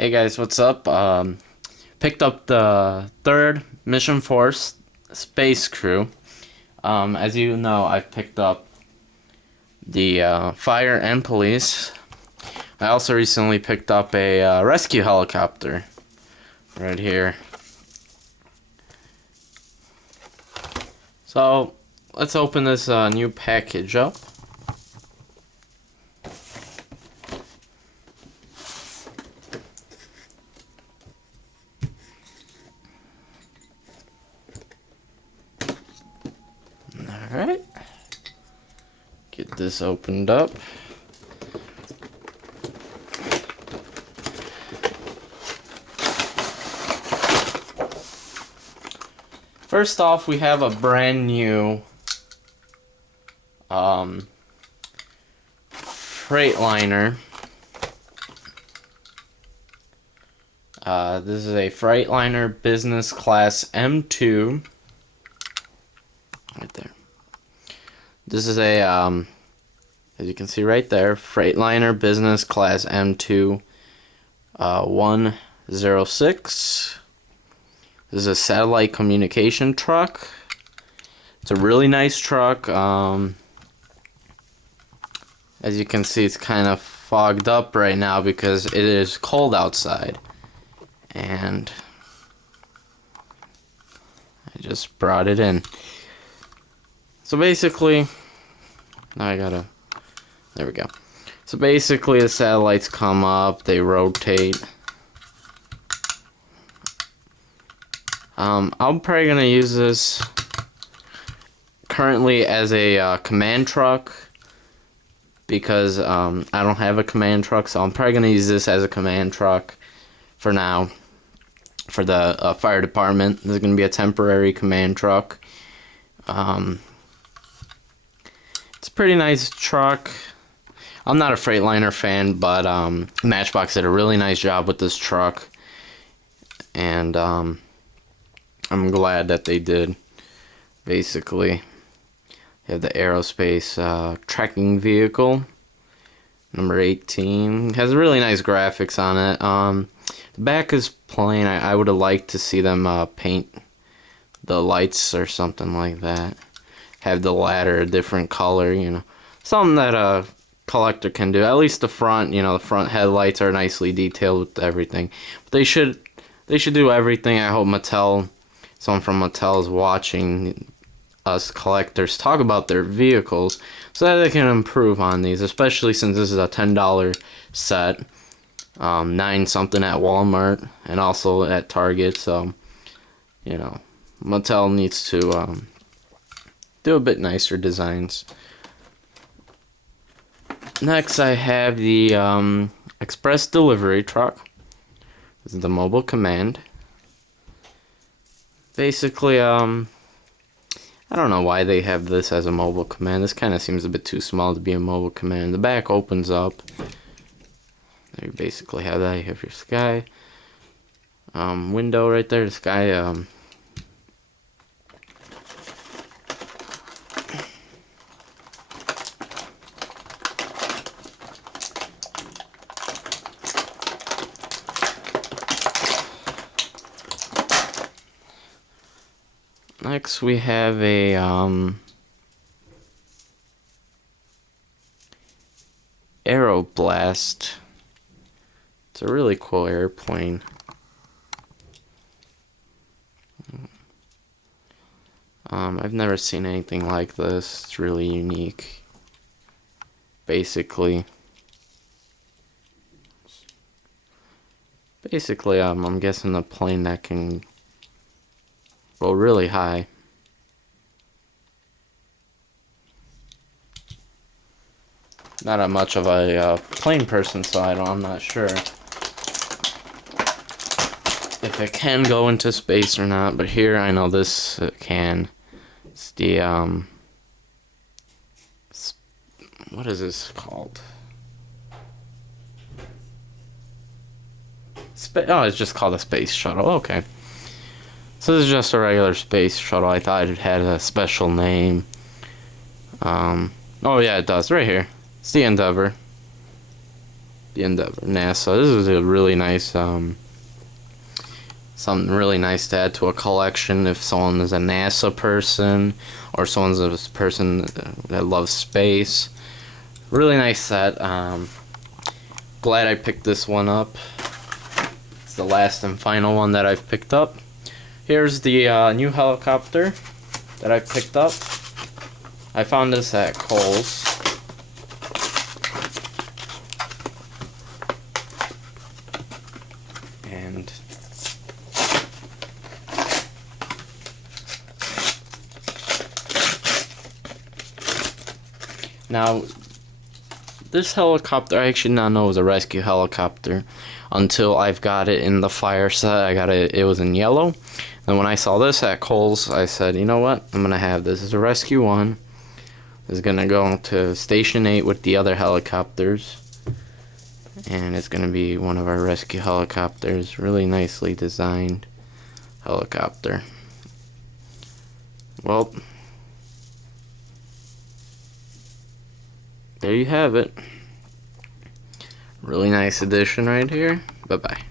Hey guys, what's up? Picked up the third Mission Force Space Crew. As you know, I've picked up the Fire and Police. I also recently picked up a rescue helicopter right here. So let's open this new package up. Alright. Get this opened up. First off, we have a brand new Freightliner. This is a Freightliner Business Class M2. Right there. This is a, as you can see right there, Freightliner Business Class M2 106. This is a satellite communication truck. It's a really nice truck. As you can see, it's kind of fogged up right now because it is cold outside. And I just brought it in. So basically, there we go. So basically the satellites come up, they rotate. I'm probably going to use this currently as a command truck because I don't have a command truck, so I'm probably going to use this as a command truck for now for the fire department. This is going to be a temporary command truck. It's a pretty nice truck. I'm not a Freightliner fan, but Matchbox did a really nice job with this truck, and I'm glad that they did. Basically, you have the aerospace tracking vehicle, number 18. It has really nice graphics on it. The back is plain. I would have liked to see them paint the lights or something like that. Have the ladder a different color, you know. Something that a collector can do. At least the front, you know, the front headlights are nicely detailed with everything. But they should do everything. I hope someone from Mattel is watching us collectors talk about their vehicles so that they can improve on these, especially since this is a $10 set. 9 something at Walmart and also at Target, so you know, Mattel needs to do a bit nicer designs. Next I have the express delivery truck. This is the mobile command. Basically, I don't know why they have this as a mobile command. This kind of seems a bit too small to be a mobile command. The back opens up. There you basically have that. You have your sky window right there. The sky Next we have a Aeroblast. It's a really cool airplane. I've never seen anything like this. It's really unique. Basically, I'm guessing a plane that can go really high. Not a much of a plane person, so I'm not sure if it can go into space or not. But here I know this can. It's the what is this called? Oh, it's just called a space shuttle. Okay. So this is just a regular space shuttle. I thought it had a special name. Oh yeah, it does. Right here. It's the Endeavor. the Endeavour NASA. This is a really nice, something really nice to add to a collection if someone is a NASA person or someone's a person that loves space. Really nice set. Glad I picked this one up. It's the last and final one that I've picked up. Here's the new helicopter that I picked up. I found this at Kohl's. And now, this helicopter, I actually did not know it was a rescue helicopter until I've got it in the fire set. I got it, it was in yellow. And when I saw this at Kohl's, I said, you know what? I'm going to have this as a rescue one. It's going to go to Station 8 with the other helicopters. And it's going to be one of our rescue helicopters. Really nicely designed helicopter. Well, there you have it. Really nice addition right here. Bye-bye.